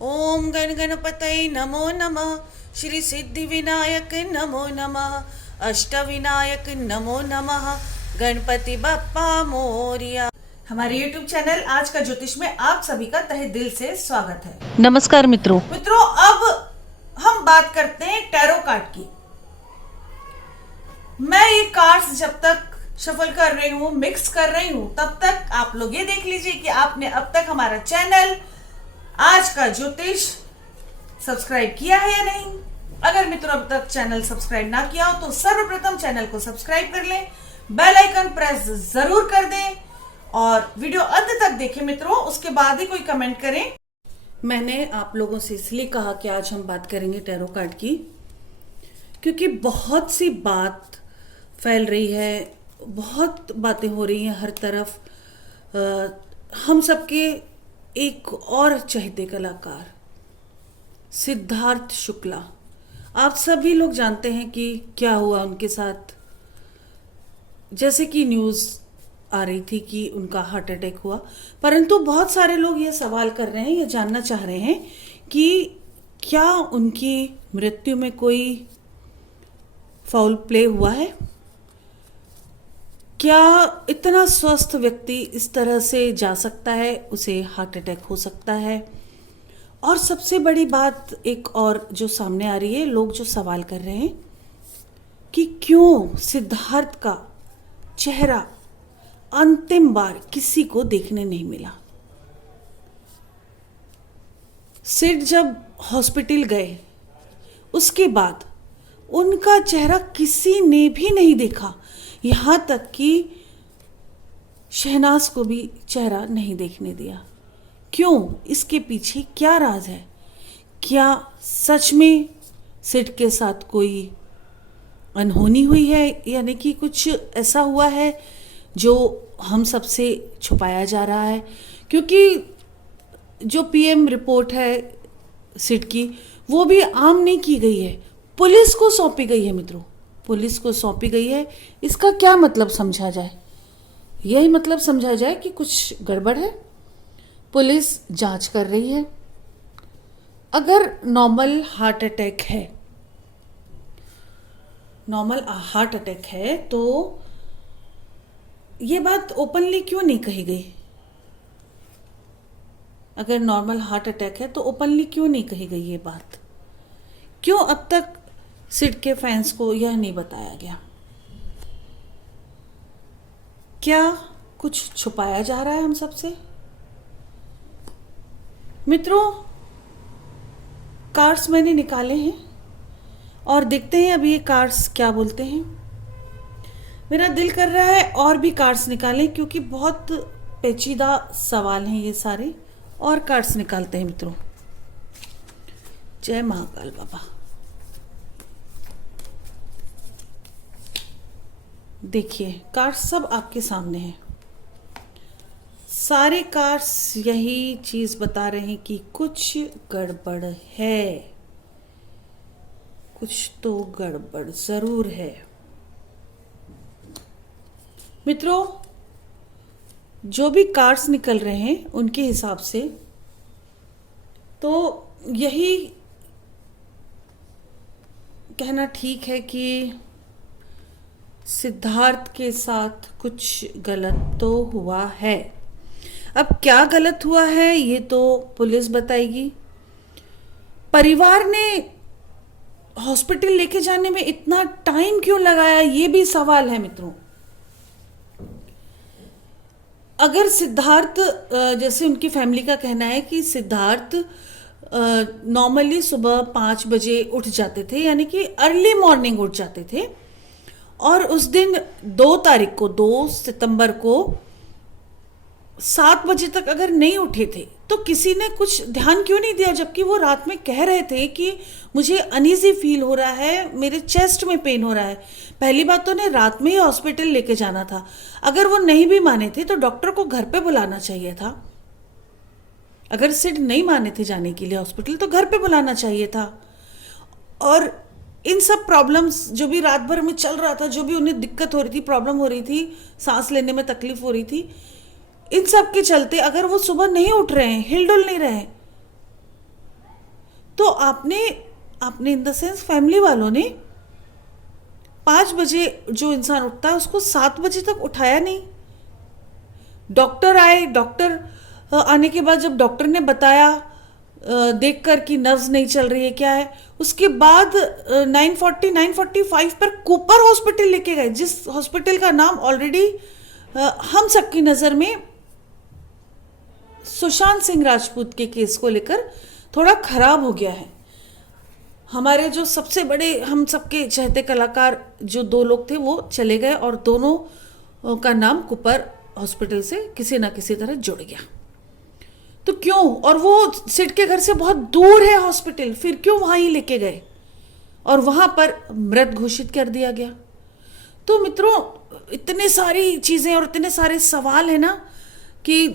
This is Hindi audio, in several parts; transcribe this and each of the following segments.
ओम गण गणपतये नमो नमः। श्री सिद्धि विनायक नमो नमः। अष्टविनायक नमो नमः। गणपति बप्पा मोरिया। हमारे YouTube चैनल आज का ज्योतिष में आप सभी का तहे दिल से स्वागत है। नमस्कार मित्रों। अब हम बात करते हैं टैरो कार्ड की। मैं ये कार्ड्स जब तक शफल कर रही हूँ, मिक्स कर रही हूँ, तब तक आप लोग ये देख लीजिए कि आपने अब तक हमारा चैनल आज का ज्योतिष सब्सक्राइब किया है या नहीं। अगर मित्रों अब तक चैनल सब्सक्राइब ना किया हो तो सर्वप्रथम चैनल को सब्सक्राइब कर लें, बेल आइकन प्रेस जरूर कर दें और वीडियो अंत तक देखें मित्रों, उसके बाद ही कोई कमेंट करें। मैंने आप लोगों से इसलिए कहा कि आज हम बात करेंगे टैरो कार्ड की, क्योंकि बहुत सी बात फैल रही है, बहुत बातें हो रही हैं हर तरफ। हम सबके एक और चहेते कलाकार सिद्धार्थ शुक्ला, आप सभी लोग जानते हैं कि क्या हुआ उनके साथ। जैसे कि न्यूज़ आ रही थी कि उनका हार्ट अटैक हुआ, परंतु बहुत सारे लोग ये सवाल कर रहे हैं, ये जानना चाह रहे हैं कि क्या उनकी मृत्यु में कोई फाउल प्ले हुआ है। क्या इतना स्वस्थ व्यक्ति इस तरह से जा सकता है, उसे हार्ट अटैक हो सकता है। और सबसे बड़ी बात एक और जो सामने आ रही है, लोग जो सवाल कर रहे हैं कि क्यों सिद्धार्थ का चेहरा अंतिम बार किसी को देखने नहीं मिला। सिड जब हॉस्पिटल गए उसके बाद उनका चेहरा किसी ने भी नहीं देखा, यहाँ तक कि शहनाज को भी चेहरा नहीं देखने दिया। क्यों? इसके पीछे क्या राज है? क्या सच में सिड के साथ कोई अनहोनी हुई है, यानी कि कुछ ऐसा हुआ है जो हम सबसे छुपाया जा रहा है? क्योंकि जो पीएम रिपोर्ट है सिड की, वो भी आम नहीं की गई है, पुलिस को सौंपी गई है मित्रों, पुलिस को सौंपी गई है। इसका क्या मतलब समझा जाए? यही मतलब समझा जाए कि कुछ गड़बड़ है, पुलिस जांच कर रही है। अगर नॉर्मल हार्ट अटैक है तो ये बात ओपनली क्यों नहीं कही गई? अगर नॉर्मल हार्ट अटैक है तो ओपनली क्यों नहीं कही गई ये बात? क्यों अब तक सिड के फैंस को यह नहीं बताया गया? क्या कुछ छुपाया जा रहा है हम सबसे? मित्रों, कार्ड्स मैंने निकाले हैं और देखते हैं अभी ये कार्ड्स क्या बोलते हैं। मेरा दिल कर रहा है और भी कार्ड्स निकालें, क्योंकि बहुत पेचीदा सवाल हैं ये सारे। और कार्ड्स निकालते हैं मित्रों। जय महाकाल बाबा। देखिए, कार्ड्स सब आपके सामने हैं। सारे कार्ड्स यही चीज बता रहे हैं कि कुछ गड़बड़ है, कुछ तो गड़बड़ जरूर है। मित्रों, जो भी कार्ड्स निकल रहे हैं उनके हिसाब से तो यही कहना ठीक है कि सिद्धार्थ के साथ कुछ गलत तो हुआ है। अब क्या गलत हुआ है ये तो पुलिस बताएगी। परिवार ने हॉस्पिटल लेके जाने में इतना टाइम क्यों लगाया, ये भी सवाल है मित्रों। अगर सिद्धार्थ, जैसे उनकी फैमिली का कहना है कि सिद्धार्थ नॉर्मली सुबह 5 बजे उठ जाते थे, यानी कि अर्ली मॉर्निंग उठ जाते थे, और उस दिन 2 सितंबर को 7 बजे तक अगर नहीं उठे थे तो किसी ने कुछ ध्यान क्यों नहीं दिया, जबकि वो रात में कह रहे थे कि मुझे अनईजी फील हो रहा है, मेरे चेस्ट में पेन हो रहा है। पहली बात तो उन्हें रात में ही हॉस्पिटल लेके जाना था। अगर वो नहीं भी माने थे तो डॉक्टर को घर पे बुलाना चाहिए था। अगर सिड नहीं माने थे जाने के लिए हॉस्पिटल तो घर पे बुलाना चाहिए था। और इन सब प्रॉब्लम्स जो भी रात भर में चल रहा था, जो भी उन्हें दिक्कत हो रही थी, प्रॉब्लम हो रही थी, सांस लेने में तकलीफ हो रही थी, इन सब के चलते अगर वो सुबह नहीं उठ रहे हैं, हिलडुल नहीं रहे हैं, आपने आपने इन द सेंस फैमिली वालों ने 5 बजे जो इंसान उठता है उसको 7 बजे तक उठाया नहीं। डॉक्टर आए, डॉक्टर आने के बाद जब डॉक्टर ने बताया देखकर कि नर्व्स नहीं चल रही है क्या है, उसके बाद 9:40 9:45 पर कूपर हॉस्पिटल लेके गए, जिस हॉस्पिटल का नाम ऑलरेडी हम सबकी नज़र में सुशांत सिंह राजपूत के केस को लेकर थोड़ा खराब हो गया है। हमारे जो सबसे बड़े हम सबके चहेते कलाकार जो 2 लोग थे वो चले गए और दोनों का नाम कूपर हॉस्पिटल से किसी ना किसी तरह जुड़ गया। तो क्यों, और वो सिड के घर से बहुत दूर है हॉस्पिटल, फिर क्यों वहां ही लेके गए और वहां पर मृत घोषित कर दिया गया। तो मित्रों इतने सारी चीजें और इतने सारे सवाल है ना कि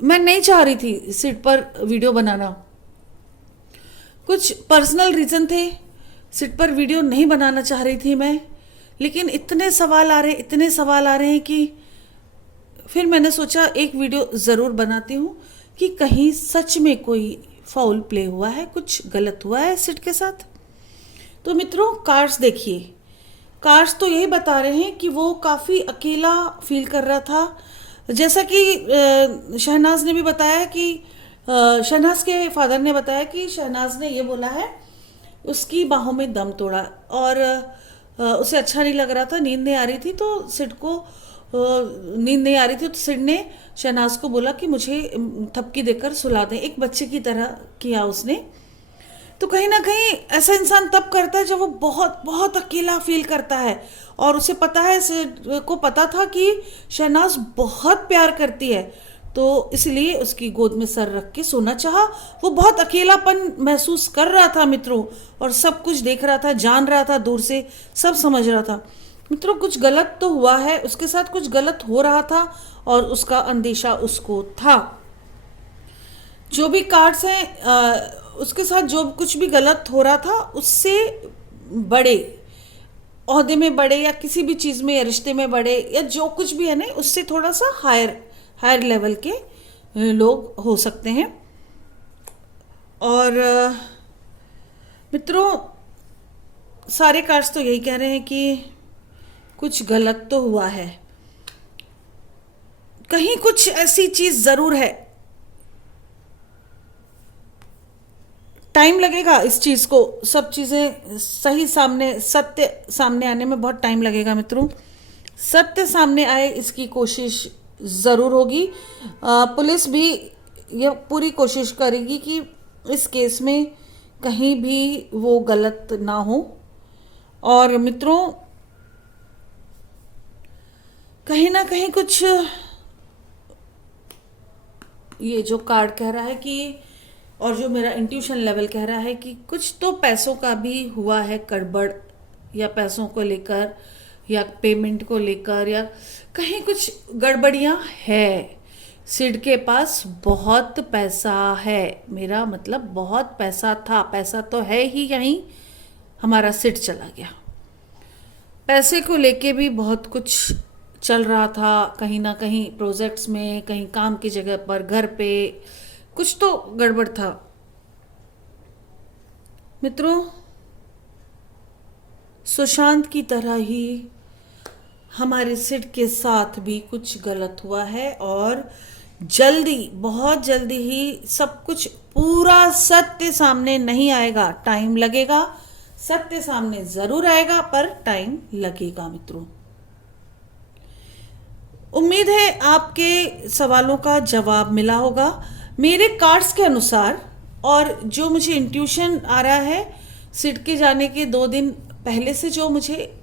मैं नहीं चाह रही थी सिड पर वीडियो बनाना। कुछ पर्सनल रीजन थे, सिड पर वीडियो नहीं बनाना चाह रही थी मैं, लेकिन इतने सवाल आ रहे हैं कि फिर मैंने सोचा एक वीडियो ज़रूर बनाती हूँ कि कहीं सच में कोई फाउल प्ले हुआ है, कुछ गलत हुआ है सिड के साथ। तो मित्रों कार्ड्स देखिए, कार्ड्स तो यही बता रहे हैं कि वो काफ़ी अकेला फील कर रहा था। जैसा कि शहनाज ने भी बताया कि शहनाज के फादर ने बताया कि शहनाज ने ये बोला है उसकी बाहों में दम तोड़ा और उसे अच्छा नहीं लग रहा था, नींद नहीं आ रही थी, तो सिड को नींद नहीं आ रही थी तो सिड ने शहनाज को बोला कि मुझे थपकी देकर सुला दें, एक बच्चे की तरह किया उसने। तो कहीं ना कहीं ऐसा इंसान तब करता है जब वो बहुत बहुत अकेला फील करता है और उसे पता है, सिड को पता था कि शहनाज बहुत प्यार करती है, तो इसलिए उसकी गोद में सर रख के सोना चाहा। वो बहुत अकेलापन महसूस कर रहा था मित्रों, और सब कुछ देख रहा था, जान रहा था, दूर से सब समझ रहा था। मित्रों कुछ गलत तो हुआ है, उसके साथ कुछ गलत हो रहा था और उसका अंदेशा उसको था। जो भी कार्ड्स हैं उसके साथ जो कुछ भी गलत हो रहा था उससे बड़े ओहदे में बड़े या किसी भी चीज़ में या रिश्ते में बड़े या जो कुछ भी है ना, उससे थोड़ा सा हायर लेवल के लोग हो सकते हैं। और मित्रों सारे कार्ड्स तो यही कह रहे हैं कि कुछ गलत तो हुआ है, कहीं कुछ ऐसी चीज जरूर है। टाइम लगेगा इस चीज को, सब चीजें सही सामने, सत्य सामने आने में बहुत टाइम लगेगा मित्रों। सत्य सामने आए इसकी कोशिश जरूर होगी। पुलिस भी यह पूरी कोशिश करेगी कि इस केस में कहीं भी वो गलत ना हो। और मित्रों कहीं ना कहीं कुछ ये जो कार्ड कह रहा है कि, और जो मेरा इंट्यूशन लेवल कह रहा है कि कुछ तो पैसों का भी हुआ है गड़बड़, या पैसों को लेकर या पेमेंट को लेकर, या कहीं कुछ गड़बड़ियां है। सिड के पास बहुत पैसा है, मेरा मतलब बहुत पैसा था, पैसा तो है ही, यहीं हमारा सिड चला गया। पैसे को लेके भी बहुत कुछ चल रहा था, कहीं ना कहीं प्रोजेक्ट्स में, कहीं काम की जगह पर, घर पे कुछ तो गड़बड़ था। मित्रों सुशांत की तरह ही हमारे सिड के साथ भी कुछ गलत हुआ है और जल्दी, बहुत जल्दी ही सब कुछ पूरा सत्य सामने नहीं आएगा, टाइम लगेगा। सत्य सामने जरूर आएगा पर टाइम लगेगा मित्रों। उम्मीद है आपके सवालों का जवाब मिला होगा मेरे कार्ड्स के अनुसार, और जो मुझे इंट्यूशन आ रहा है सिड के जाने के 2 दिन पहले से, जो मुझे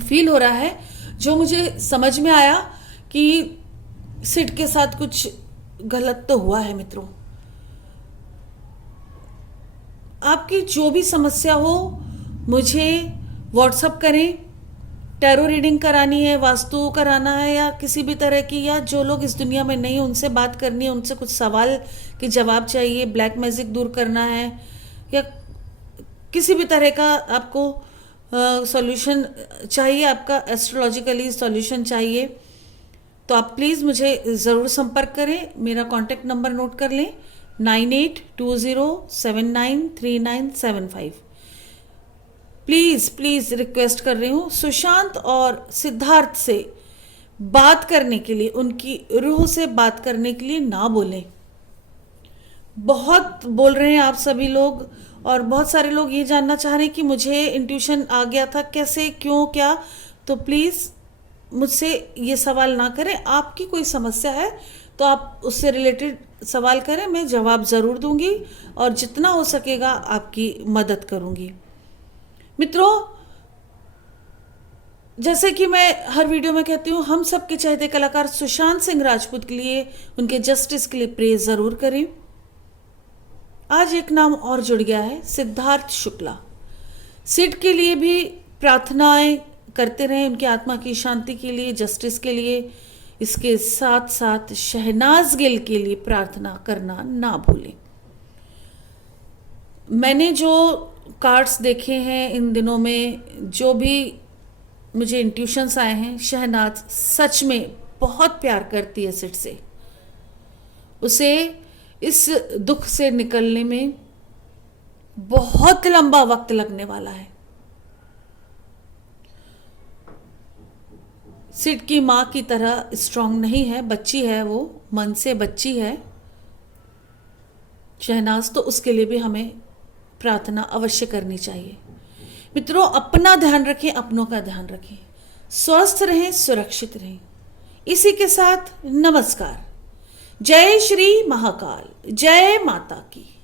फील हो रहा है, जो मुझे समझ में आया कि सिड के साथ कुछ गलत तो हुआ है मित्रों। आपकी जो भी समस्या हो मुझे व्हाट्सअप करें, टैरो रीडिंग करानी है, वास्तु कराना है, या किसी भी तरह की, या जो लोग इस दुनिया में नहीं उनसे बात करनी है, उनसे कुछ सवाल के जवाब चाहिए, ब्लैक मैजिक दूर करना है, या किसी भी तरह का आपको सॉल्यूशन चाहिए, आपका एस्ट्रोलॉजिकली सॉल्यूशन चाहिए, तो आप प्लीज़ मुझे ज़रूर संपर्क करें। मेरा कॉन्टैक्ट नंबर नोट कर लें 9820793975। प्लीज़ रिक्वेस्ट कर रही हूँ, सुशांत और सिद्धार्थ से बात करने के लिए, उनकी रूह से बात करने के लिए ना बोलें। बहुत बोल रहे हैं आप सभी लोग, और बहुत सारे लोग ये जानना चाह रहे हैं कि मुझे इंट्यूशन आ गया था, कैसे, क्यों, क्या। तो प्लीज़ मुझसे ये सवाल ना करें। आपकी कोई समस्या है तो आप उससे रिलेटेड सवाल करें, मैं जवाब ज़रूर दूंगी और जितना हो सकेगा आपकी मदद करूंगी। मित्रों, जैसे कि मैं हर वीडियो में कहती हूँ, हम सबके चहेते कलाकार सुशांत सिंह राजपूत के लिए, उनके जस्टिस के लिए प्रे ज़रूर करें। आज एक नाम और जुड़ गया है, सिद्धार्थ शुक्ला। सिड के लिए भी प्रार्थनाएं करते रहें, उनकी आत्मा की शांति के लिए, जस्टिस के लिए। इसके साथ साथ शहनाज गिल के लिए प्रार्थना करना ना भूलें। मैंने जो कार्ड्स देखे हैं इन दिनों में, जो भी मुझे इंट्यूशंस आए हैं, शहनाज सच में बहुत प्यार करती है सिड से। उसे इस दुख से निकलने में बहुत लंबा वक्त लगने वाला है। सिड की माँ की तरह स्ट्रांग नहीं है, बच्ची है वो, मन से बच्ची है शहनाज, तो उसके लिए भी हमें प्रार्थना अवश्य करनी चाहिए। मित्रों, अपना ध्यान रखें, अपनों का ध्यान रखें, स्वस्थ रहें, सुरक्षित रहें। इसी के साथ नमस्कार। जय श्री महाकाल, जय माता की।